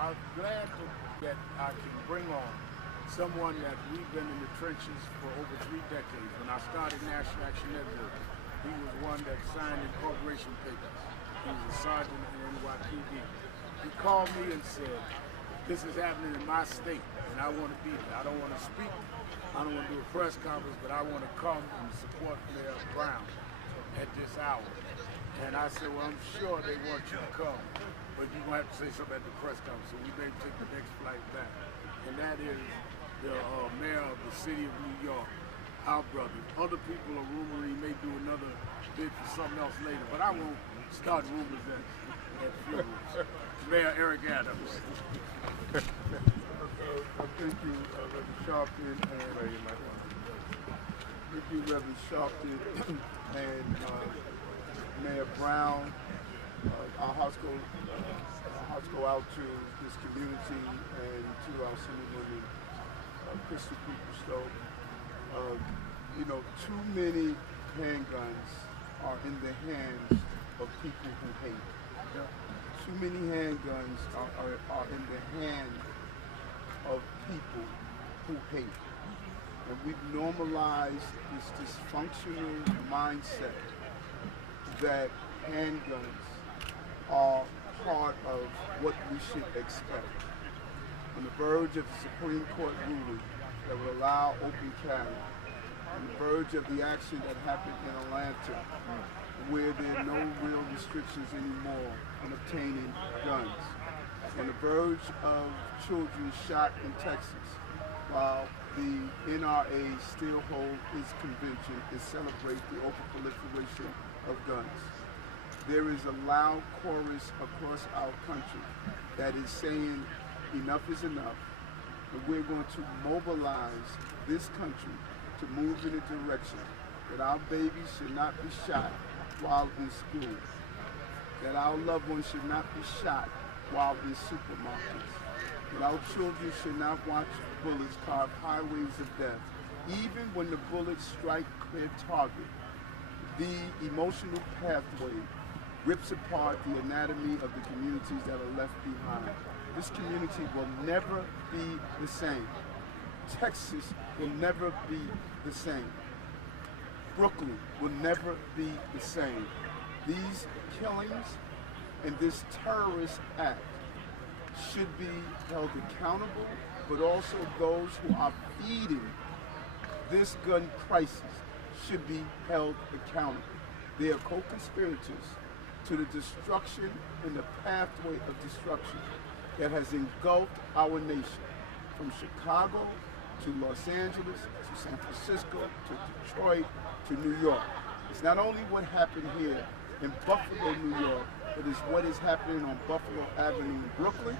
I'm glad that I can bring on someone that we've been in the trenches for over 3 decades. When I started National Action Network, he was one that signed incorporation papers. He was a sergeant in NYPD. He called me and said, this is happening in my state, and I want to be there. I don't want to speak. I don't want to do a press conference, but I want to come and support Mayor Brown at this hour. And I said, well, I'm sure they want you to come, but you're going to have to say something at the press conference, so we may take the next flight back. And that is the mayor of the city of New York, our brother. Other people are rumoring he may do another bid for something else later, but I won't start rumors at funerals. Mayor Eric Adams. Thank you, Reverend Sharpton, and thank you, Reverend Sharpton, and Mayor Brown. Our hearts go out to this community and to our city women, Crystal Cooper. You know, too many handguns are in the hands of people who hate. Too many handguns are in the hands of people who hate. And we've normalized this dysfunctional mindset that handguns are part of what we should expect. On the verge of the Supreme Court ruling that would allow open carry, on the verge of the action that happened in Atlanta, where there are no real restrictions anymore on obtaining guns, on the verge of children shot in Texas, while the NRA still hold its convention and celebrate the open proliferation of guns. There is a loud chorus across our country that is saying enough is enough, and we're going to mobilize this country to move in a direction that our babies should not be shot while in school, that our loved ones should not be shot while in supermarkets, that our children should not watch bullets carve highways of death, even when the bullets strike their target. The emotional pathway rips apart the anatomy of the communities that are left behind. This community will never be the same. Texas will never be the same. Brooklyn will never be the same. These killings and this terrorist act should be held accountable, but also those who are feeding this gun crisis should be held accountable. They are co-conspirators to the destruction and the pathway of destruction that has engulfed our nation, from Chicago to Los Angeles, to San Francisco, to Detroit, to New York. It's not only what happened here in Buffalo, New York, but it's what is happening on Buffalo Avenue in Brooklyn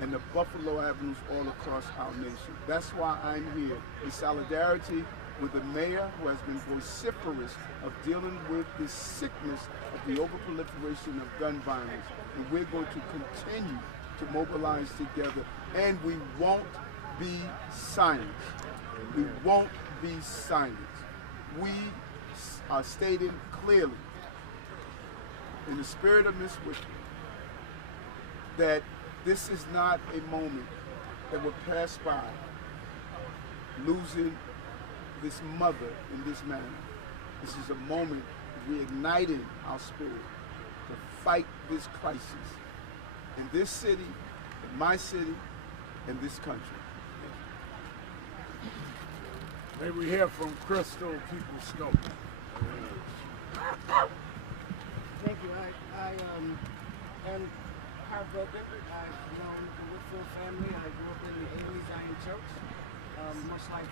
and the Buffalo Avenues all across our nation. That's why I'm here in solidarity with the mayor who has been vociferous of dealing with this sickness of the overproliferation of gun violence. And we're going to continue to mobilize together, and we won't be silent. We won't be silent. We are stating clearly, in the spirit of Miss Whitfield, that this is not a moment that will pass by losing this mother in this manner. This is a moment reigniting our spirit to fight this crisis in this city, in my city, in this country. May we hear from Crystal People-Snow. Thank you. I am heartbroken. I've known the Whitfield family. I grew up in the Amy Zion Church, much like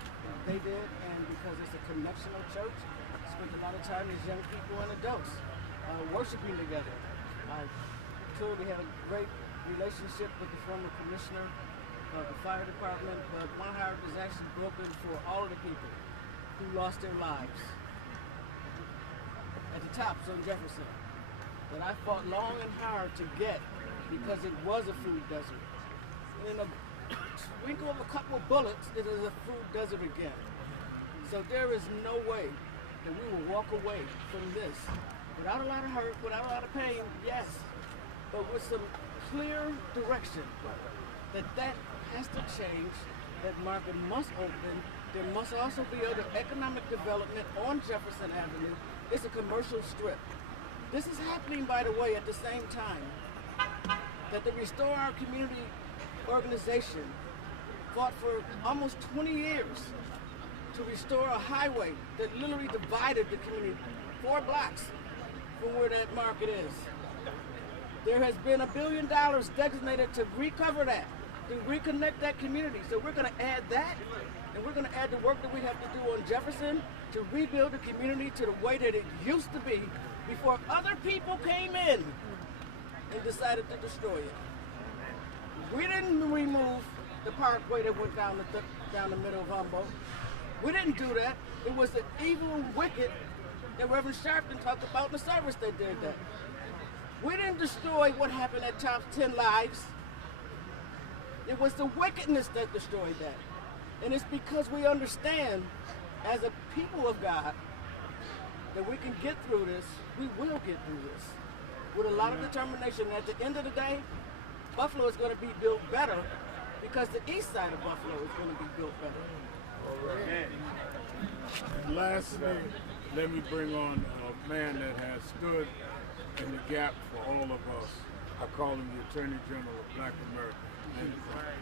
they did, and because it's a connectional church, I spent a lot of time as young people and adults worshiping together. I clearly had a great relationship with the former commissioner of the fire department, but my heart is actually broken for all of the people who lost their lives at the top, on Jefferson, that I fought long and hard to get because it was a food desert. And in a sprinkle of a couple of bullets, it is a food desert again. So there is no way that we will walk away from this without a lot of hurt, without a lot of pain, yes, but with some clear direction that has to change. That market must open. There must also be other economic development on Jefferson Avenue. It's a commercial strip. This is happening, by the way, at the same time that the Restore Our Community organization fought for almost 20 years to restore a highway that literally divided the community 4 blocks from where that market is. There has been $1 billion designated to recover that, to reconnect that community. So we're going to add that, and we're going to add the work that we have to do on Jefferson to rebuild the community to the way that it used to be before other people came in and decided to destroy it. We didn't remove the parkway that went down the middle of Humboldt. We didn't do that. It was the evil and wicked that Reverend Sharpton talked about in the service that did that. We didn't destroy what happened at Top 10 Lives. It was the wickedness that destroyed that. And it's because we understand, as a people of God, that we can get through this. We will get through this with a lot of determination. And at the end of the day, Buffalo is going to be built better because the east side of Buffalo is going to be built better. And lastly, let me bring on a man that has stood in the gap for all of us. I call him the Attorney General of Black America.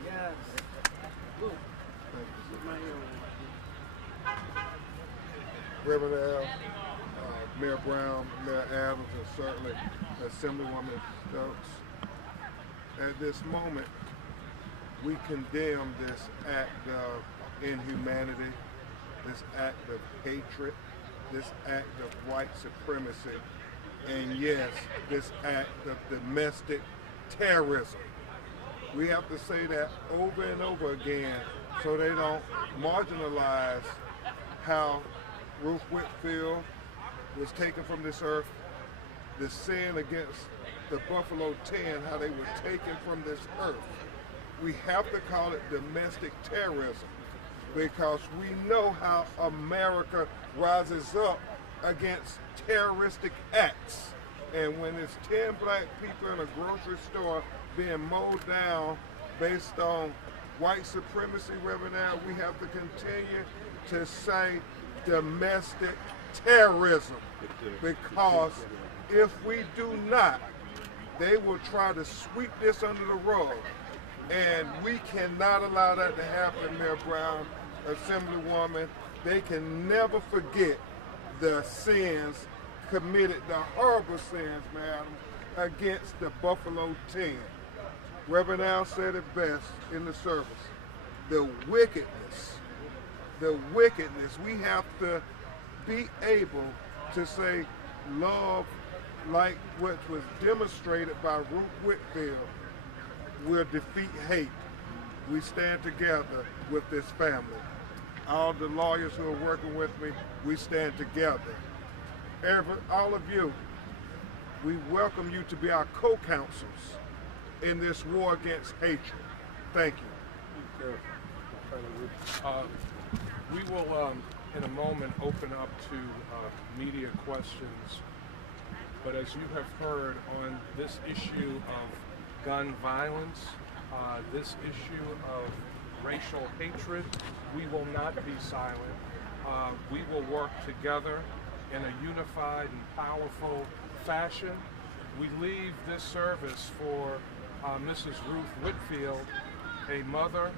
Yes. Good. Reverend Al, Mayor Brown, Mayor Adams, and certainly Assemblywoman Stokes. At this moment, we condemn this act of inhumanity, this act of hatred, this act of white supremacy, and yes, this act of domestic terrorism. We have to say that over and over again so they don't marginalize how Ruth Whitfield was taken from this earth, the sin against the Buffalo 10, how they were taken from this earth. We have to call it domestic terrorism because we know how America rises up against terroristic acts. And when it's 10 black people in a grocery store being mowed down based on white supremacy, Reverend Al, we have to continue to say domestic terrorism, because if we do not, they will try to sweep this under the rug, and we cannot allow that to happen, Mayor Brown, Assemblywoman. They can never forget the sins committed, the horrible sins, madam, against the Buffalo 10. Reverend Al said it best in the service. The wickedness, we have to be able to say love like what was demonstrated by Ruth Whitfield will defeat hate. We stand together with this family. All the lawyers who are working with me, we stand together. All of you, we welcome you to be our co-counsels in this war against hatred. Thank you. We will, in a moment, open up to media questions. But as you have heard on this issue of gun violence, this issue of racial hatred, we will not be silent. We will work together in a unified and powerful fashion. We leave this service for Mrs. Ruth Whitfield, a mother,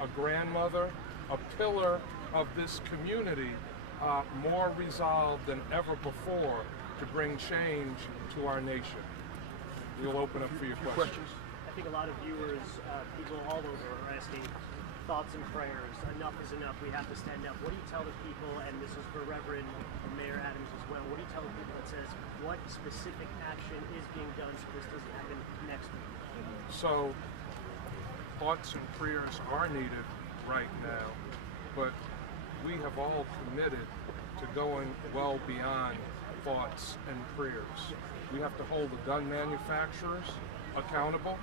a grandmother, a pillar of this community, more resolved than ever before to bring change to our nation. We'll open up for your questions. I think a lot of viewers, people all over are asking thoughts and prayers. Enough is enough. We have to stand up. What do you tell the people, and this is for Reverend and Mayor Adams as well, what do you tell the people that says what specific action is being done so this doesn't happen next week? So, thoughts and prayers are needed right now, but we have all committed to going well beyond thoughts and prayers. We have to hold the gun manufacturers accountable.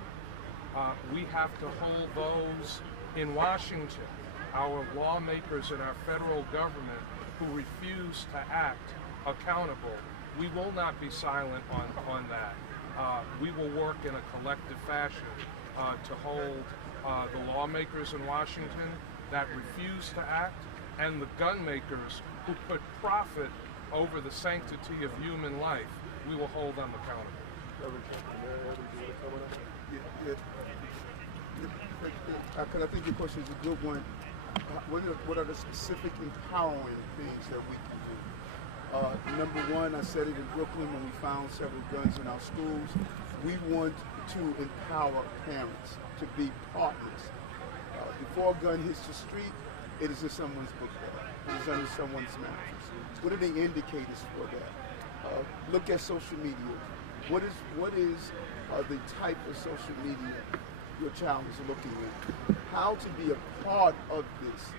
We have to hold those in Washington, our lawmakers in our federal government who refuse to act accountable. We will not be silent on that. We will work in a collective fashion to hold the lawmakers in Washington that refuse to act, and the gun makers who put profit over the sanctity of human life. We will hold them accountable. Because I think your question is a good one. What are the specific empowering things that we can do? Number one, I said it in Brooklyn when we found several guns in our schools. We want to empower parents to be partners. Before a gun hits the street, it is in someone's book bag. It is under someone's mattress. What are the indicators for that? Look at social media. What is the type of social media your child is looking at? How to be a part of this.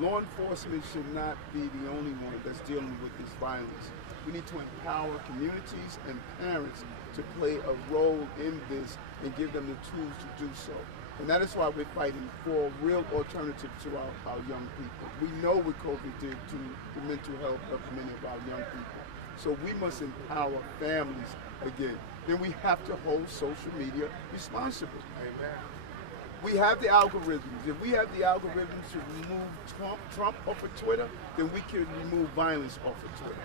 Law enforcement should not be the only one that's dealing with this violence. We need to empower communities and parents to play a role in this and give them the tools to do so. And that is why we're fighting for a real alternative to our young people. We know what COVID did to the mental health of many of our young people. So we must empower families again. Then we have to hold social media responsible. Amen. We have the algorithms. If we have the algorithms to remove Trump off of Twitter, then we can remove violence off of Twitter.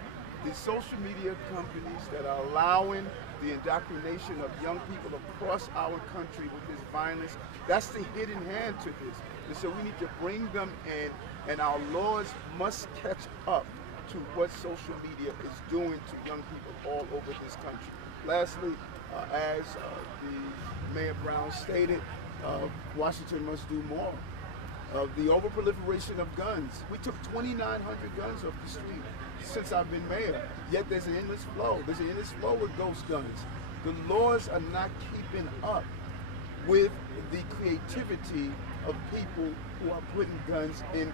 The social media companies that are allowing the indoctrination of young people across our country with this violence, that's the hidden hand to this. And so we need to bring them in, and our laws must catch up to what social media is doing to young people all over this country. Lastly, as the Mayor Brown stated, Washington must do more. The overproliferation of guns. We took 2,900 guns off the street since I've been mayor, yet there's an endless flow. There's an endless flow with ghost guns. The laws are not keeping up with the creativity of people who are putting guns in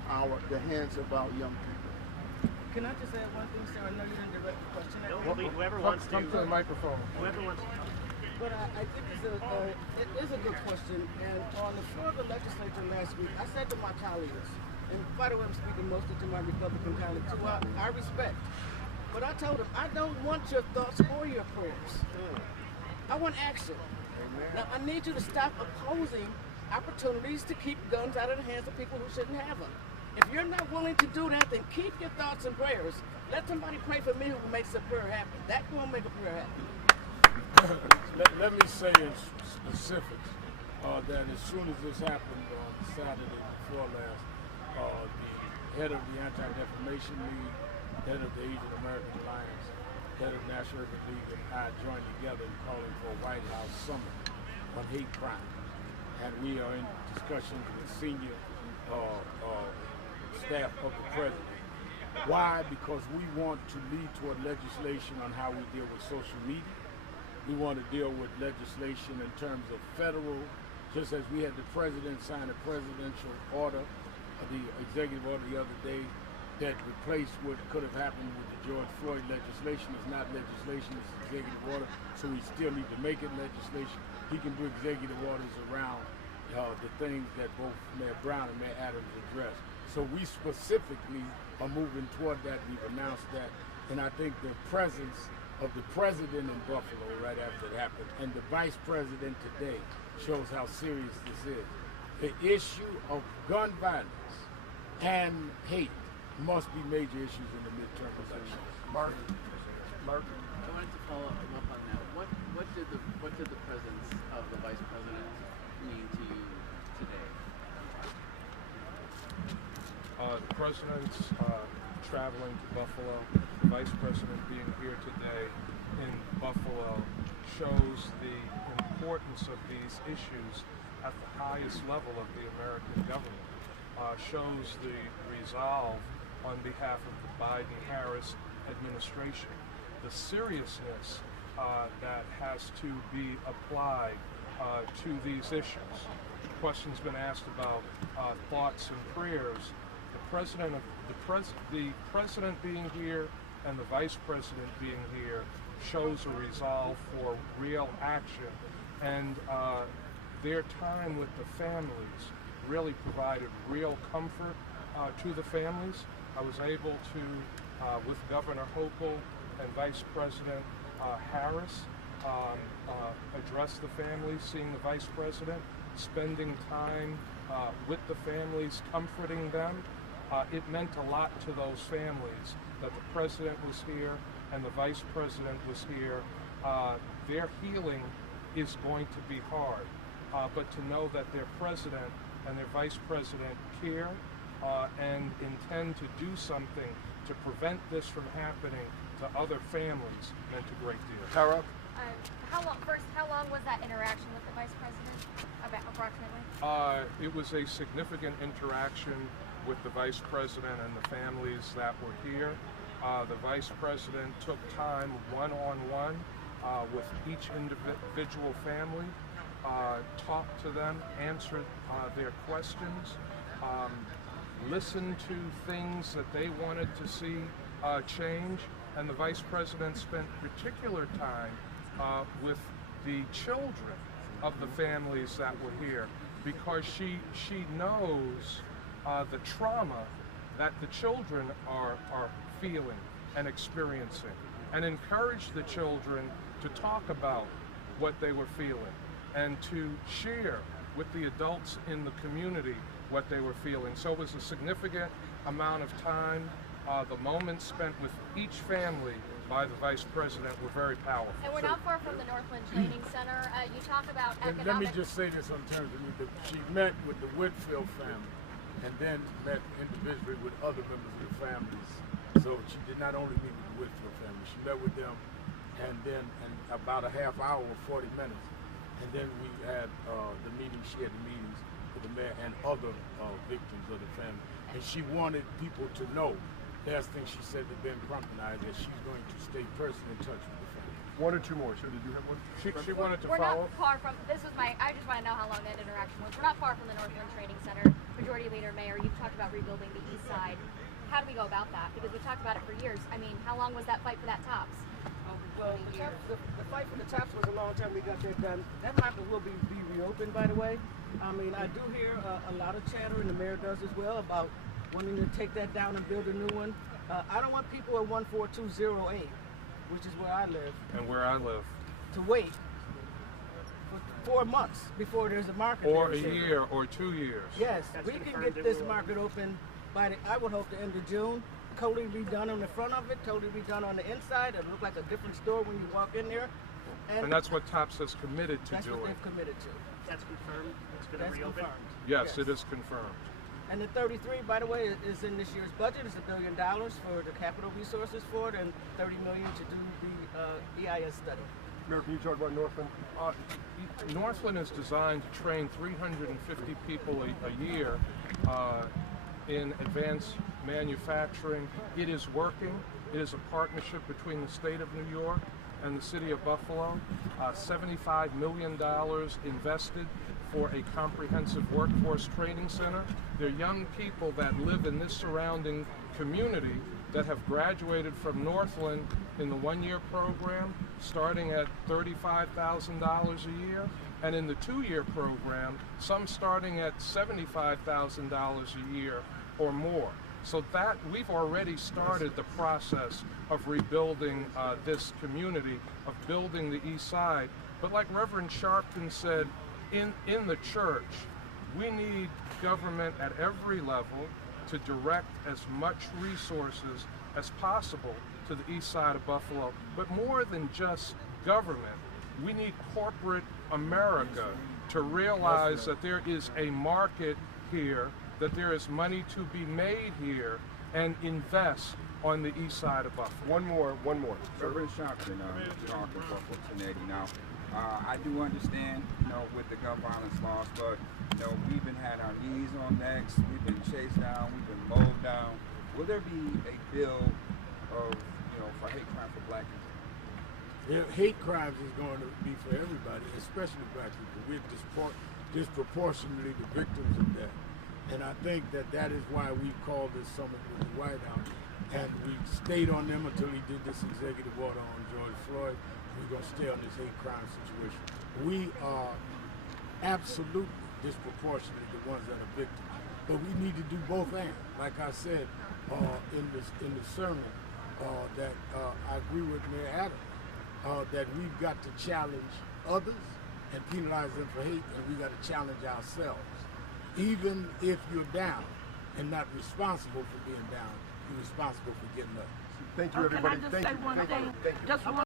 the hands of our young people. Can I just add one thing, sir? I know you didn't direct the question at me. Whoever wants to. Come to the microphone. Whoever wants to. But I think it is a good question. And on the floor of the legislature last week, I said to my colleagues, and by the way, I'm speaking mostly to my Republican colleagues, who I respect. But I told them, I don't want your thoughts or your prayers. I want action. Now, I need you to stop opposing opportunities to keep guns out of the hands of people who shouldn't have them. If you're not willing to do that, then keep your thoughts and prayers. Let somebody pray for me who makes a prayer happen. That won't make a prayer happen. Let me say in specifics that as soon as this happened on Saturday before last, the head of the Anti-Defamation League, head of the Asian American Alliance, head of National Urban League, and I joined together in calling for a White House summit on hate crime. And we are in discussions with senior staff of the president. Why? Because we want to lead toward legislation on how we deal with social media. We want to deal with legislation in terms of federal, just as we had the president sign a presidential order, the executive order the other day that replaced what could have happened with the George Floyd legislation. It's not legislation, it's executive order, so we still need to make it legislation. He can do executive orders around the things that both Mayor Brown and Mayor Adams addressed. So we specifically are moving toward that. We've announced that. And I think the presence of the president in Buffalo right after it happened and the vice president today shows how serious this is. The issue of gun violence and hate must be major issues in the midterm elections. Mark. I wanted to follow up on that. What did the presence of the vice president mean to you today? The president's traveling to Buffalo, the vice president being here today in Buffalo shows the importance of these issues at the highest level of the American government, shows the resolve on behalf of the Biden-Harris administration, the seriousness that has to be applied to these issues. The question's been asked about thoughts and prayers. The president being here and the vice president being here shows a resolve for real action, and their time with the families really provided real comfort to the families. I was able to, with Governor Hochul and Vice President Harris, address the families, seeing the vice president, spending time with the families, comforting them. It meant a lot to those families that the president was here and the vice president was here. Their healing is going to be hard, but to know that their president and their vice president care and intend to do something to prevent this from happening to other families meant a great deal. Tara? How long was that interaction with the vice president, approximately? It was a significant interaction with the vice president and the families that were here. The vice president took time one-on-one with each individual family, talked to them, answered their questions, listened to things that they wanted to see change, and the vice president spent particular time with the children of the families that were here, because she knows the trauma that the children are feeling and experiencing, and encouraged the children to talk about what they were feeling and to share with the adults in the community what they were feeling. So it was a significant amount of time. The moments spent with each family by the vice president were very powerful. And we're not far from the Northland Training Center. You talk about economic... Let me just say this on terms of me. She met with the Whitfield family and then met individually with other members of the families. So she did not only meet with the Whitfield family, she met with them and then about a half hour or 40 minutes. And then we had the meeting, she had the meetings with the mayor and other victims of the family. And she wanted people to know, last thing she said to Ben Crumpton, that she's going to stay personally in touch with the family. One or two more. So did you have one? She wanted to We're follow. not far from, I just want to know how long that interaction was. We're not far from the Northland Training Center. Majority Leader, Mayor, you've talked about rebuilding the east side. How do we go about that? Because we've talked about it for years. I mean, how long was that fight for that tops? Well, the fight for the tops was a long time we got that done. That market will be reopened, by the way. I mean, I do hear a lot of chatter, and the mayor does as well, about wanting to take that down and build a new one. I don't want people at 14208, which is where I live, And where I live. to wait for 4 months before there's a market. Or there a to year or 2 years. Yes, That's we can confirmed get this in New market open by I would hope the end of June. Totally redone on the front of it, totally redone on the inside. It'll look like a different store when you walk in there. And that's what TOPS has committed to that's what doing. they've committed to. That's confirmed. It's going to That's reopen. confirmed. Yes, it is confirmed. And the 33, by the way, is in this year's budget. It's $1 billion for the capital resources for it, and $30 million to do the EIS study. Mayor, can you talk about Northland? Northland is designed to train 350 people a year in advanced manufacturing. It is working. It is a partnership between the state of New York and the city of Buffalo. $75 million invested for a comprehensive workforce training center. They're young people that live in this surrounding community that have graduated from Northland in the one-year program, starting at $35,000 a year, and in the two-year program, some starting at $75,000 a year or more. So that we've already started the process of rebuilding this community, of building the East Side. But like Reverend Sharpton said, in the church, we need government at every level to direct as much resources as possible to the east side of Buffalo. But more than just government, we need corporate America to realize that there is a market here, that there is money to be made here, and invest on the east side of Buffalo. One more. Reverend Sharpton, talking for 1080 now. I do understand, with the gun violence laws, but, we've been had our knees on necks, we've been chased down, we've been mowed down. Will there be a bill of, for hate crime for black people? Yeah, hate crimes is going to be for everybody, especially black people. We're disproportionately the victims of that. And I think that is why we called this summit with the White House. And we stayed on them until he did this executive order on George Floyd. We're going to stay on this hate crime situation. We are absolutely disproportionately the ones that are victims. But we need to do both and. Like I said in the sermon, that I agree with Mayor Adams, that we've got to challenge others and penalize them for hate, and we got to challenge ourselves. Even if you're down and not responsible for being down, you're responsible for getting up. Thank you, everybody. Thank you. Thank you. Thank you. Just one